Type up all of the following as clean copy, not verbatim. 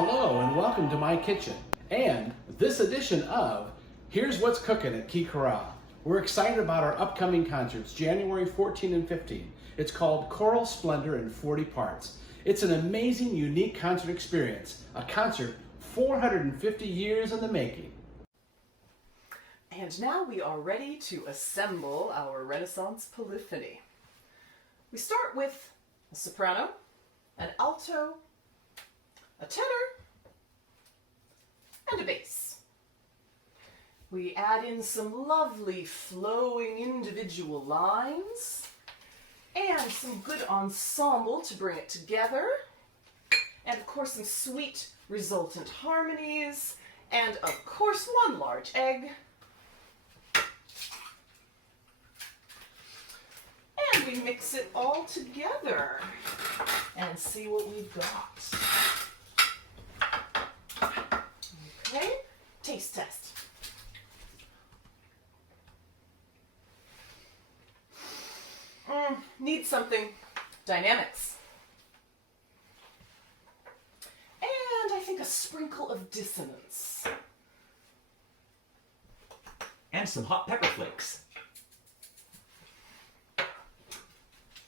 Hello and welcome to my kitchen and this edition of Here's What's Cooking at Key Chorale. We're excited about our upcoming concerts, January 14 and 15. It's called Choral Splendor in 40 Parts. It's an amazing, unique concert experience, a concert 450 years in the making. And now we are ready to assemble our Renaissance polyphony. We start with a soprano, an alto, a tenor, and a bass. We add in some lovely flowing individual lines and some good ensemble to bring it together, and of course some sweet resultant harmonies, and of course one large egg. And we mix it all together and see what we've got. Okay, taste test. Need something. Dynamics. And I think a sprinkle of dissonance. And some hot pepper flakes.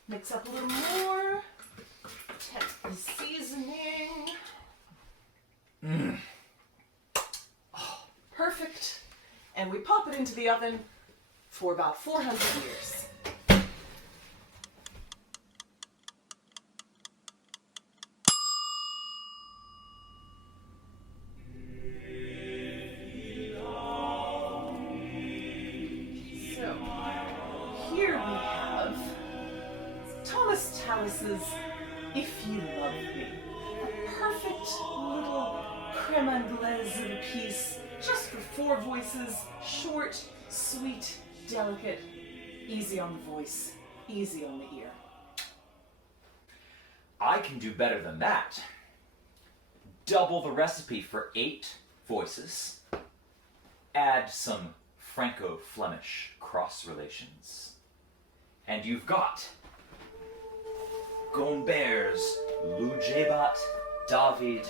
Mix up a little more. Test the seasoning. Oh, perfect. And we pop it into the oven for about 400 years. So, here we have Thomas If You Love Me. A perfect little creme anglaise of a piece, just for four voices, short, sweet, delicate, easy on the voice, easy on the ear. I can do better than that. Double the recipe for 8 voices. Add some Franco-Flemish cross relations. And you've got Gomber's Lujebat, David,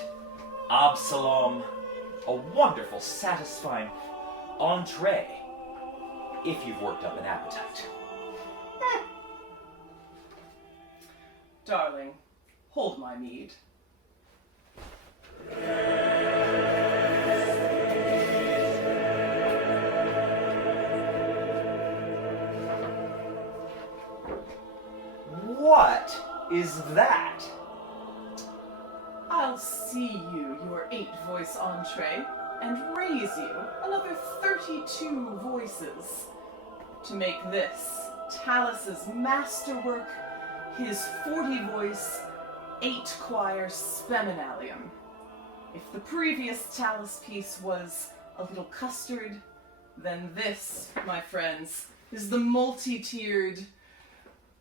Absalom, a wonderful, satisfying entree if you've worked up an appetite. Darling, hold my mead. What is that? I'll see you your 8-voice entree and raise you another 32 voices to make this Talus's masterwork, his 40-voice, 8-choir Speminalium. If the previous Talus piece was a little custard, then this, my friends, is the multi-tiered,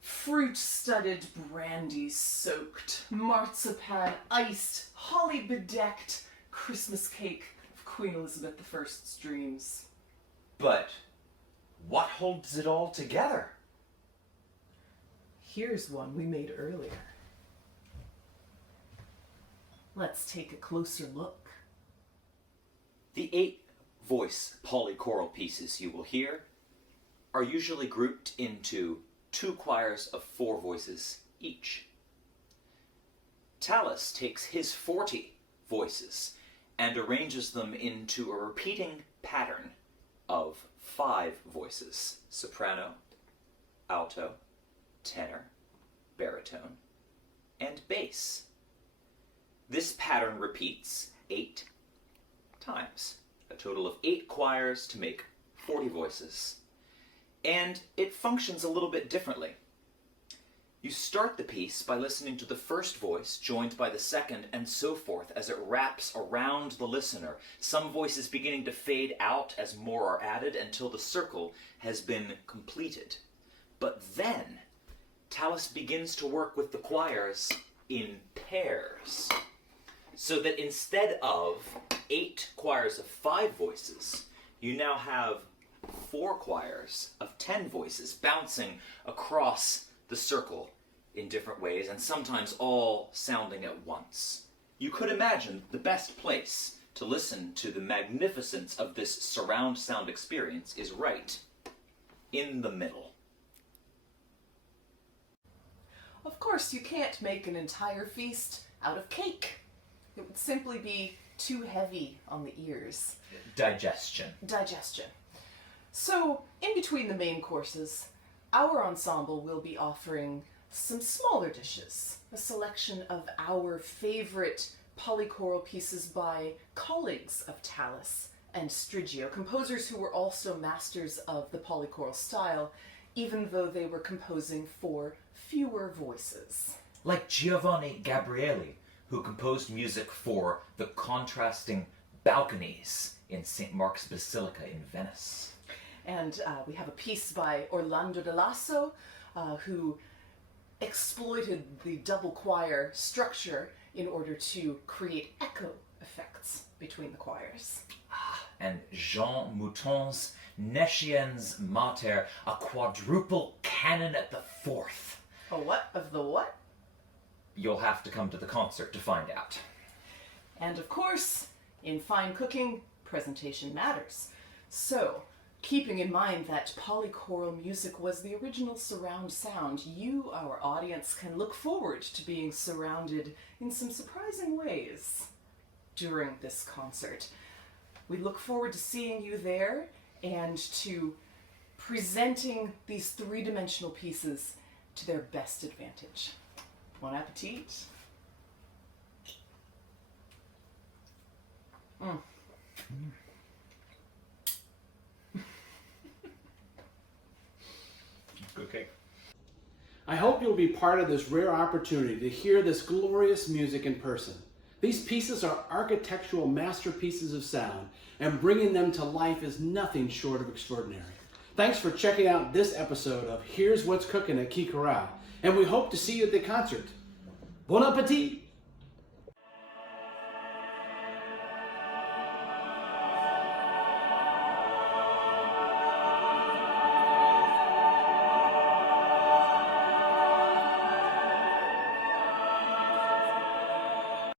fruit-studded, brandy-soaked, marzipan-iced, holly-bedecked Christmas cake of Queen Elizabeth I's dreams. But what holds it all together? Here's one we made earlier. Let's take a closer look. The 8-voice polychoral pieces you will hear are usually grouped into 2 choirs of 4 voices each. Talus takes his 40 voices and arranges them into a repeating pattern of 5 voices: soprano, alto, tenor, baritone, and bass. This pattern repeats 8 times, a total of 8 choirs to make 40 voices. And it functions a little bit differently. You start the piece by listening to the first voice joined by the second, and so forth as it wraps around the listener, some voices beginning to fade out as more are added until the circle has been completed. But then Talus begins to work with the choirs in pairs, so that instead of 8 choirs of 5 voices, you now have 4 choirs of 10 voices bouncing across the circle in different ways, and sometimes all sounding at once. You could imagine the best place to listen to the magnificence of this surround sound experience is right in the middle. Of course, you can't make an entire feast out of cake. It would simply be too heavy on the ears. Digestion. So, in between the main courses, our ensemble will be offering some smaller dishes, a selection of our favorite polychoral pieces by colleagues of Tallis and Strigio, composers who were also masters of the polychoral style, even though they were composing for fewer voices. Like Giovanni Gabrieli, who composed music for the contrasting balconies in St. Mark's Basilica in Venice. And we have a piece by Orlando de Lasso, who exploited the double choir structure in order to create echo effects between the choirs. And Jean Mouton's Nesciens Mater, a quadruple canon at the fourth. A what of the what? You'll have to come to the concert to find out. And of course, in fine cooking, presentation matters. So, keeping in mind that polychoral music was the original surround sound, you, our audience, can look forward to being surrounded in some surprising ways during this concert. We look forward to seeing you there and to presenting these three-dimensional pieces to their best advantage. Bon appetit. Good cake. I hope you'll be part of this rare opportunity to hear this glorious music in person. These pieces are architectural masterpieces of sound, and bringing them to life is nothing short of extraordinary. Thanks for checking out this episode of Here's What's Cooking at Key Chorale, and we hope to see you at the concert. Bon appetit!